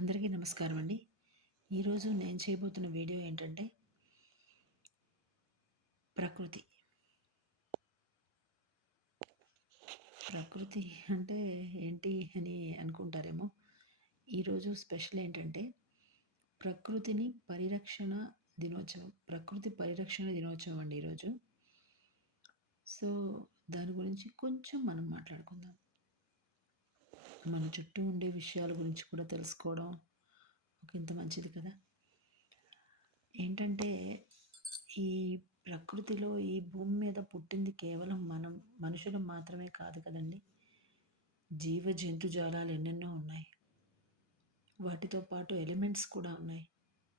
అందరికీ నమస్కారం అండి. ఈరోజు నేను చేయబోతున్న వీడియో ఏంటంటే, ప్రకృతి. ప్రకృతి అంటే ఏంటి అని అనుకుంటారేమో. ఈరోజు స్పెషల్ ఏంటంటే, ప్రకృతిని పరిరక్షణ ప్రకృతి పరిరక్షణ దినోత్సవం అండి ఈరోజు. సో, దాని గురించి కొంచెం మనం మాట్లాడుకుందాం. మన చుట్టూ ఉండే విషయాల గురించి కూడా తెలుసుకోవడం ఒకంత మంచిది కదా! ఏంటంటే, ఈ ప్రకృతిలో ఈ భూమి మీద పుట్టింది కేవలం మనం మనుషులం మాత్రమే కాదు కదండీ! జంతుజాలాలు ఎన్నెన్నో ఉన్నాయి. వాటితో పాటు ఎలిమెంట్స్ కూడా ఉన్నాయి.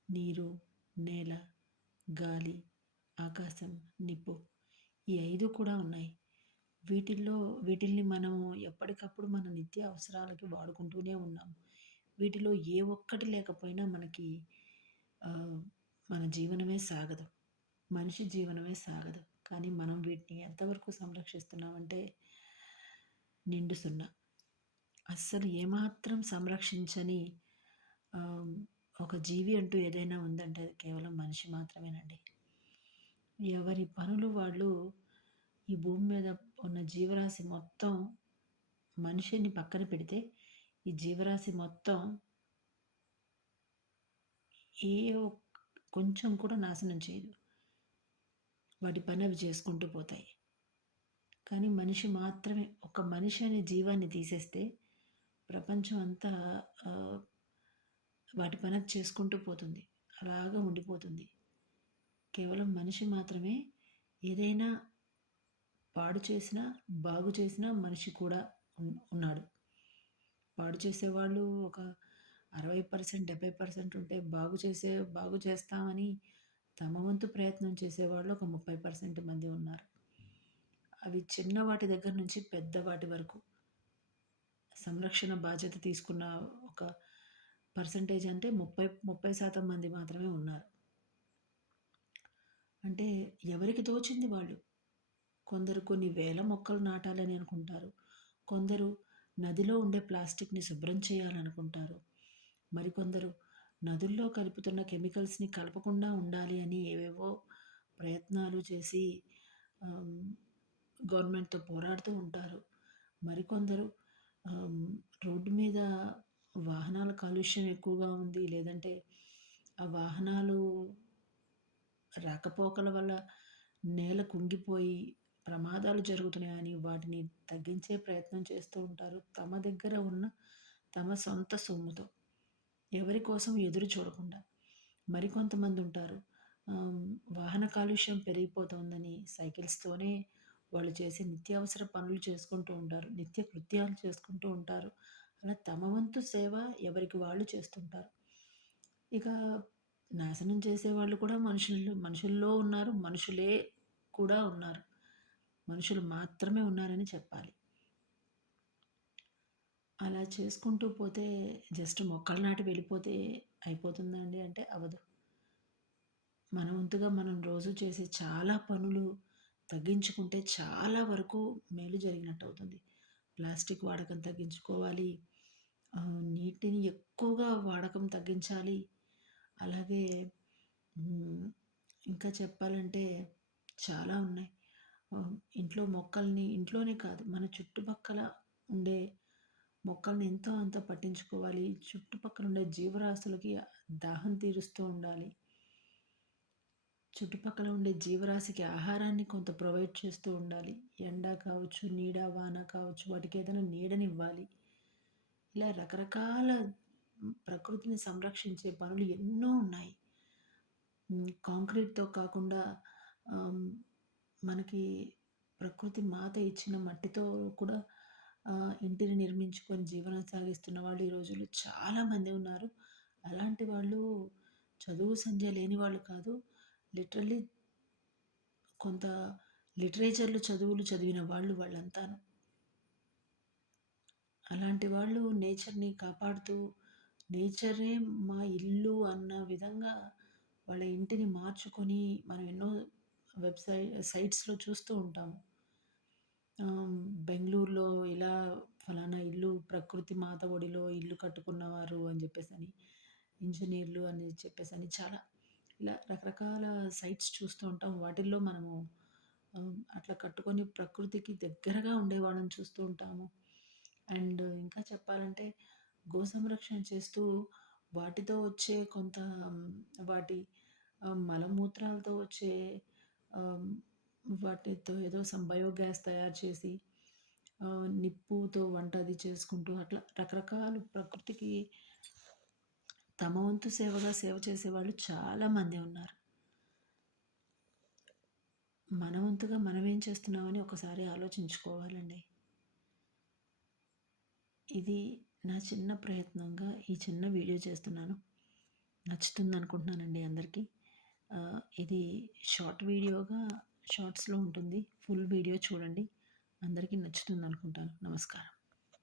నీరు, నేల, గాలి, ఆకాశం, నిప్పు. ఈ 5 కూడా ఉన్నాయి. వీటిల్ని మనము ఎప్పటికప్పుడు మన నిత్య అవసరాలకి వాడుకుంటూనే ఉన్నాం. వీటిలో ఏ ఒక్కటి లేకపోయినా మనకి ఆహ్, మన జీవనమే సాగదు. మనిషి జీవనమే సాగదు. కానీ మనం వీటిని ఎంతవరకు సంరక్షిస్తున్నామంటే నిండు సున్నా. అస్సలు ఏమాత్రం సంరక్షించని ఆహ్, ఒక జీవి అంటూ ఏదైనా ఉందంటే అది కేవలం మనిషి మాత్రమేనండి. ఎవరి పనులు వాళ్ళు ఈ భూమి మీద ఉన్న జీవరాశి మొత్తం మనిషిని పక్కన పెడితే, ఈ జీవరాశి మొత్తం ఏ ఒక్ కొంచెం కూడా నాశనం చేయదు. వాటి పని అవి చేసుకుంటూ పోతాయి. కానీ మనిషి మాత్రమే ఒక మనిషి అనే జీవాన్ని తీసేస్తే ప్రపంచం అంతా ఆహ్, వాటి పని అది చేసుకుంటూ పోతుంది. అలాగా ఉండిపోతుంది. కేవలం మనిషి మాత్రమే ఏదైనా పాడు చేసినా, బాగు చేసినా మనిషి కూడా ఉన్నాడు. పాడు చేసేవాళ్ళు ఒక 60%, 70% ఉంటే బాగు చేస్తామని తమ వంతు ప్రయత్నం చేసేవాళ్ళు ఒక 30% మంది ఉన్నారు. అవి చిన్న వాటి దగ్గర నుంచి పెద్ద వాటి వరకు సంరక్షణ బాధ్యత తీసుకున్న ఒక పర్సెంటేజ్ అంటే 30% మంది మాత్రమే ఉన్నారు. అంటే ఎవరికి తోచింది వాళ్ళు. కొందరు కొన్ని వేల మొక్కలు నాటాలని అనుకుంటారు. కొందరు నదిలో ఉండే ప్లాస్టిక్‌ని శుభ్రం చేయాలనుకుంటారు. మరికొందరు నదుల్లో కలుపుతున్న కెమికల్స్‌ని కలపకుండా ఉండాలి అని ఏవేవో ప్రయత్నాలు చేసి ఆహ్, గవర్నమెంట్‌తో పోరాడుతూ ఉంటారు. మరికొందరు ఆహ్, రోడ్డు మీద వాహనాల కాలుష్యం ఎక్కువగా ఉంది. లేదంటే ఆ వాహనాలు రాకపోకల వల్ల నేల కుంగిపోయి ప్రమాదాలు జరుగుతున్నాయని వాటిని తగ్గించే ప్రయత్నం చేస్తూ ఉంటారు. తమ దగ్గర ఉన్న తమ సొంత సొమ్ముతో. ఎవరి కోసం ఎదురు చూడకుండా. మరికొంతమందుంటారు. ఆహ్, వాహన కాలుష్యం పెరిగిపోతోందని సైకిల్స్‌తోనే వాళ్ళు చేసే నిత్యావసర పనులు చేసుకుంటూ ఉంటారు. నిత్య కృత్యాలు చేసుకుంటూ ఉంటారు. అలా తమ వంతు సేవ ఎవరికి వాళ్ళు చేస్తుంటారు. ఇక నాశనం చేసేవాళ్ళు కూడా మనుషుల్లో ఉన్నారు. మనుషులే కూడా ఉన్నారు. మనుషులు మాత్రమే ఉన్నారని చెప్పాలి. అలా చేసుకుంటూ పోతే జస్ట్ మొక్కలు నాటి వెళ్ళిపోతే అయిపోతుందండి అంటే అవ్వదు. మన వంతుగా మనం రోజు చేసే చాలా పనులు తగ్గించుకుంటే చాలా వరకు మేలు జరిగినట్టవుతుంది. ప్లాస్టిక్ వాడకం తగ్గించుకోవాలి. నీటిని ఎక్కువగా వాడకం తగ్గించాలి. అలాగే హ్మ్. ఇంకా చెప్పాలంటే చాలా ఉన్నాయి. ఆహ్, ఇంట్లోనే కాదు మన చుట్టుపక్కల ఉండే మొక్కల్ని ఎంతో అంత పట్టించుకోవాలి. చుట్టుపక్కల ఉండే జీవరాశులకి దాహం తీరుస్తూ ఉండాలి. చుట్టుపక్కల ఉండే జీవరాశికి ఆహారాన్ని కొంత ప్రొవైడ్ చేస్తూ ఉండాలి. ఎండ కావచ్చు, నీడ, వాన కావచ్చు వాటికేదైనా నీడనివ్వాలి. ఇలా రకరకాల ప్రకృతిని సంరక్షించే పనులు ఎన్నో ఉన్నాయి. కాంక్రీట్‌తో కాకుండా ఆహ్, మనకి ప్రకృతి మాత ఇచ్చిన మట్టితో కూడా ఇంటిని నిర్మించుకొని జీవనం సాగిస్తున్న వాళ్ళు ఈ రోజుల్లో చాలామంది ఉన్నారు. అలాంటి వాళ్ళు చదువు సంధ్య లేని వాళ్ళు కాదు. లిటరల్లీ కొంత చదువులు చదివిన వాళ్ళు వాళ్ళంతాను. అలాంటి వాళ్ళు నేచర్‌ని కాపాడుతూ, నేచరే మా ఇల్లు అన్న విధంగా వాళ్ళ ఇంటిని మార్చుకొని మనం ఎన్నో సైట్స్‌లో చూస్తూ ఉంటాము. బెంగుళూరులో ఇలా ఫలానా ఇల్లు ప్రకృతి మాత ఒడిలో ఇల్లు కట్టుకున్నవారు అని చెప్పేసని, ఇంజినీర్లు అని చెప్పేసని చాలా ఇలా రకరకాల సైట్స్ చూస్తూ ఉంటాం. వాటిల్లో మనము అట్లా కట్టుకొని ప్రకృతికి దగ్గరగా ఉండేవాళ్ళని చూస్తూ ఉంటాము. అండ్ ఇంకా చెప్పాలంటే గో సంరక్షణ చేస్తూ వాటితో వచ్చే కొంత హ్మ్, వాటి మలమూత్రాలతో వచ్చే ఆహ్, వాటితో ఏదో బయోగ్యాస్ తయారు చేసి నిప్పుతో వంట అది చేసుకుంటూ అట్లా రకరకాలు ప్రకృతికి తమ వంతు సేవగా సేవ చేసేవాళ్ళు చాలామంది ఉన్నారు. మన వంతుగా మనమేం చేస్తున్నామని ఒకసారి ఆలోచించుకోవాలండి. ఇది నా చిన్న ప్రయత్నంగా ఈ చిన్న వీడియో చేస్తున్నాను. నచ్చుతుందనుకుంటున్నానండి అందరికీ. ఇది షార్ట్ వీడియోగా షార్ట్స్‌లో ఉంటుంది. ఫుల్ వీడియో చూడండి. అందరికీ నచ్చుతుందనుకుంటాను. నమస్కారం.